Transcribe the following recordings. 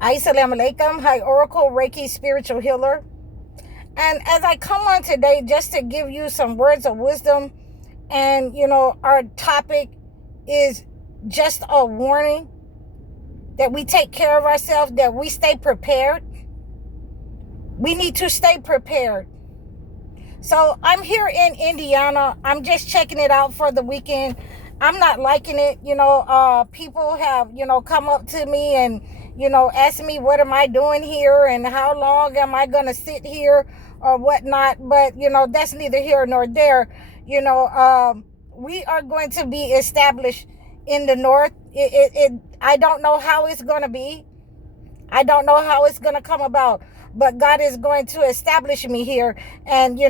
Assalamu alaikum. Hi, Oracle Reiki Spiritual Healer. And as I come on today, just to give you some words of wisdom, and our topic is just a warning that we take care of ourselves, that we stay prepared. We need to stay prepared. So I'm here in Indiana. I'm just checking it out for the weekend. I'm not liking it. People have, come up to me and, ask me, what am I doing here? And how long am I going to sit here or whatnot? But, that's neither here nor there. We are going to be established in the North. I don't know how it's going to be. I don't know how it's going to come about, but God is going to establish me here. And,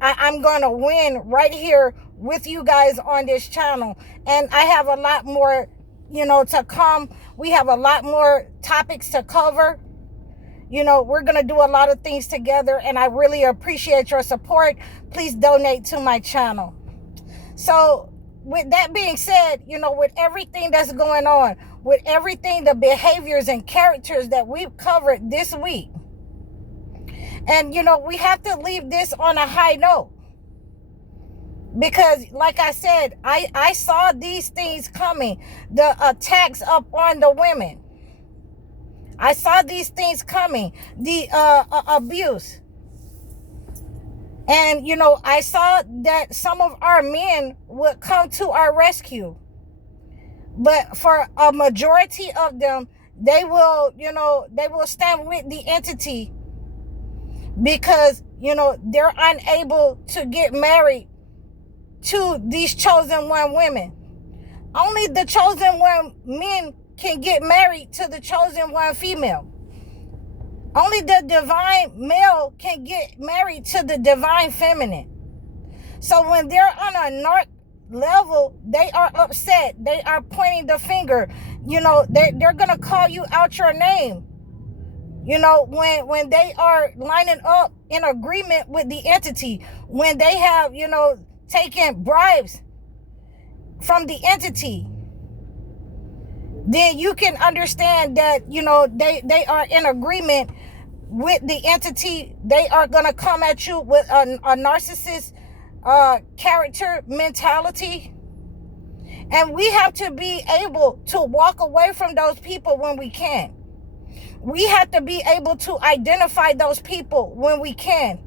I'm going to win right here with you guys on this channel. And I have a lot more, to come. We have a lot more topics to cover. We're going to do a lot of things together, and I really appreciate your support. Please donate to my channel. So with that being said, with everything that's going on, with everything, the behaviors and characters that we've covered this week, and, we have to leave this on a high note. Because, like I said, I saw these things coming. The attacks up on the women. I saw these things coming. The abuse. And, I saw that some of our men would come to our rescue. But for a majority of them, they will stand with the entity because, they're unable to get married to these chosen one women. Only the chosen one men can get married to the chosen one female. Only the divine male can get married to the divine feminine. So when they're on a narc level, they are upset. They are pointing the finger. They're going to call you out your name. When they are lining up in agreement with the entity, when they have, taken bribes from the entity, then you can understand that, they are in agreement with the entity. They are going to come at you with a narcissist character mentality. And we have to be able to walk away from those people when we can. We have to be able to identify those people when we can.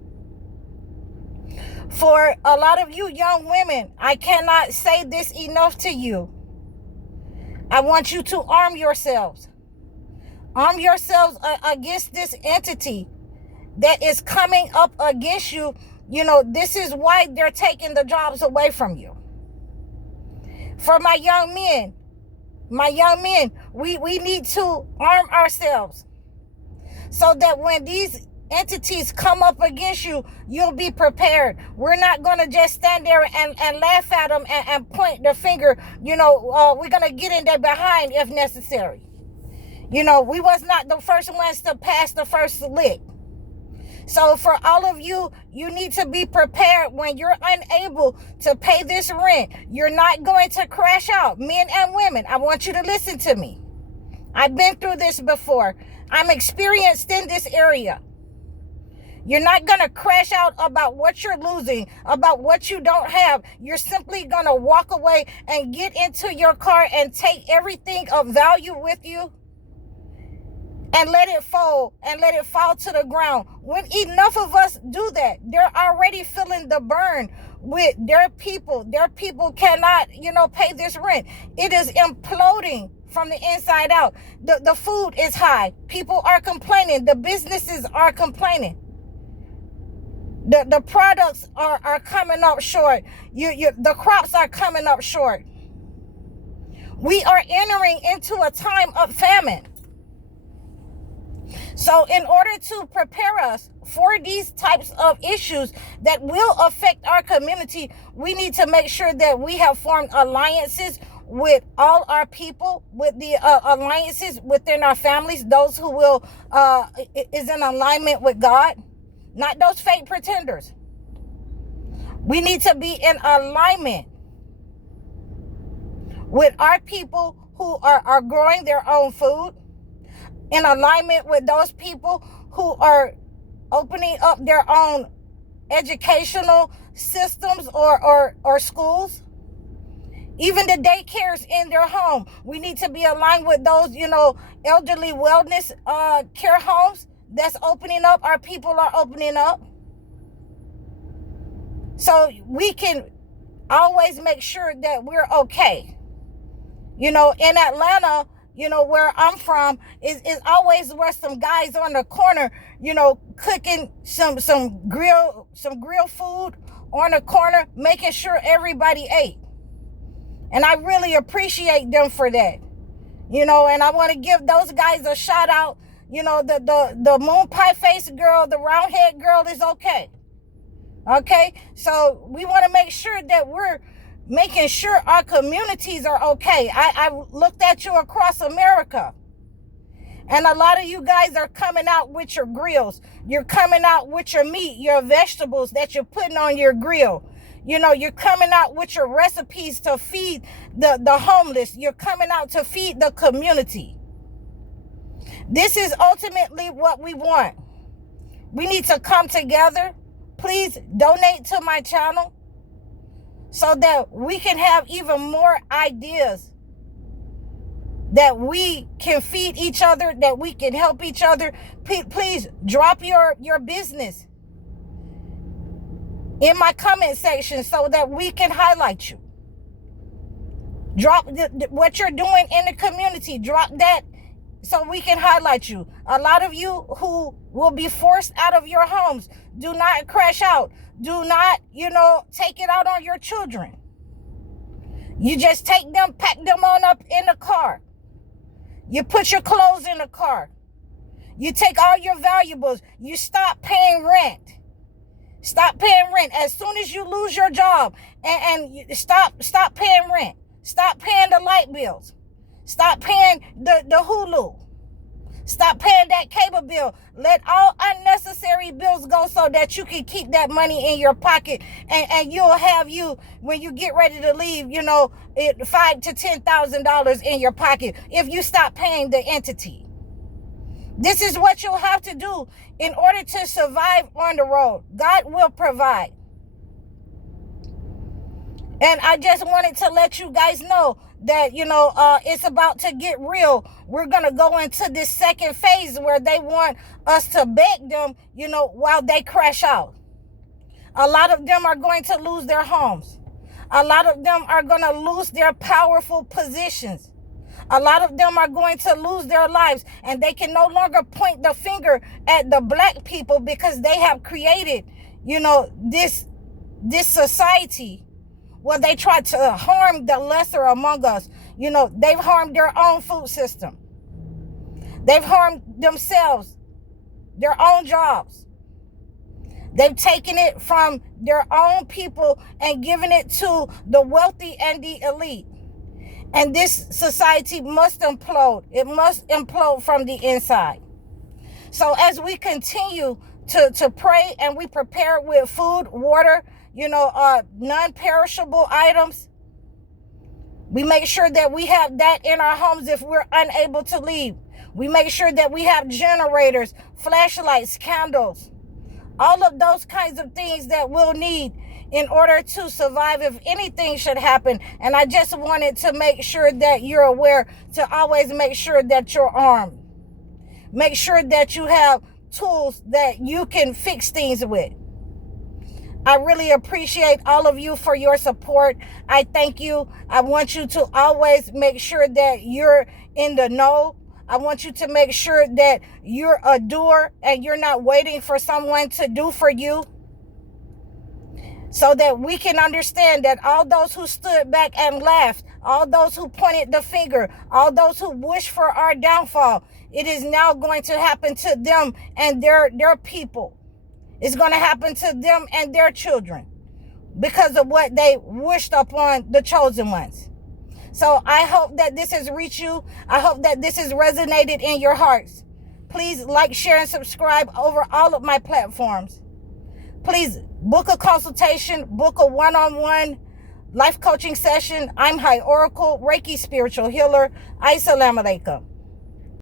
For a lot of you young women, I cannot say this enough to you. I want you to arm yourselves. Arm yourselves against this entity that is coming up against you. This is why they're taking the jobs away from you. For my young men, we need to arm ourselves so that when these entities come up against you, you'll be prepared. We're not going to just stand there and laugh at them and point the finger. We're going to get in their behind if necessary. We was not the first ones to pass the first lick. So for all of you, you need to be prepared when you're unable to pay this rent. You're not going to crash out, men and women. I want you to listen to me. I've been through this before. I'm experienced in this area. You're not going to crash out about what you're losing, about what you don't have. You're simply going to walk away and get into your car and take everything of value with you and let it fall to the ground. When enough of us do that, they're already feeling the burn with their people. Their people cannot, pay this rent. It is imploding from the inside out. The food is high. People are complaining. The businesses are complaining. The products are coming up short. The crops are coming up short. We are entering into a time of famine. So in order to prepare us for these types of issues that will affect our community, we need to make sure that we have formed alliances with all our people, with the alliances within our families, those who will is in alignment with God. Not those fake pretenders. We need to be in alignment with our people who are growing their own food, in alignment with those people who are opening up their own educational systems or schools. Even the daycares in their home, we need to be aligned with those, elderly wellness care homes that's opening up. Our people are opening up. So we can always make sure that we're okay. In Atlanta, where I'm from, is always where some guys on the corner, cooking some grill food on the corner, making sure everybody ate. And I really appreciate them for that. And I want to give those guys a shout out. The moon pie face girl, the round head girl is okay. Okay? So we want to make sure that we're making sure our communities are okay. I looked at you across America. And a lot of you guys are coming out with your grills. You're coming out with your meat, your vegetables that you're putting on your grill. You're coming out with your recipes to feed the homeless. You're coming out to feed the community. This is ultimately what we want. We need to come together. Please donate to my channel so that we can have even more ideas, that we can feed each other, that we can help each other. Please drop your business in my comment section so that we can highlight you. Drop what you're doing in the community. Drop that so we can highlight you. A lot of you who will be forced out of your homes, do not crash out. Do not, take it out on your children. You just take them, pack them on up in the car. You put your clothes in the car. You take all your valuables. You stop paying rent. Stop paying rent as soon as you lose your job, and you stop paying rent. Stop paying the light bills. Stop paying the Hulu. Stop paying that cable bill. Let all unnecessary bills go so that you can keep that money in your pocket, and you'll have when you get ready to leave, $5,000 to $10,000 in your pocket if you stop paying the entity. This is what you'll have to do in order to survive on the road. God will provide. And I just wanted to let you guys know that, it's about to get real. We're going to go into this second phase where they want us to beg them, while they crash out. A lot of them are going to lose their homes. A lot of them are going to lose their powerful positions. A lot of them are going to lose their lives, and they can no longer point the finger at the black people because they have created, this society where they try to harm the lesser among us. They've harmed their own food system. They've harmed themselves, their own jobs. They've taken it from their own people and given it to the wealthy and the elite. And this society must implode. It must implode from the inside. So as we continue to pray and we prepare with food, water, non-perishable items, we make sure that we have that in our homes if we're unable to leave. We make sure that we have generators, flashlights, candles, all of those kinds of things that we'll need in order to survive if anything should happen. And I just wanted to make sure that you're aware to always make sure that you're armed. Make sure that you have tools that you can fix things with. I really appreciate all of you for your support. I thank you. I want you to always make sure that you're in the know. I want you to make sure that you're a doer and you're not waiting for someone to do for you. So that we can understand that all those who stood back and laughed, all those who pointed the finger, all those who wished for our downfall, it is now going to happen to them and their people. It's going to happen to them and their children because of what they wished upon the chosen ones. So I hope that this has reached you. I hope that this has resonated in your hearts. Please like, share, and subscribe over all of my platforms. Please book a consultation, book a one-on-one life coaching session. I'm High Oracle, Reiki spiritual healer. Assalamu alaikum.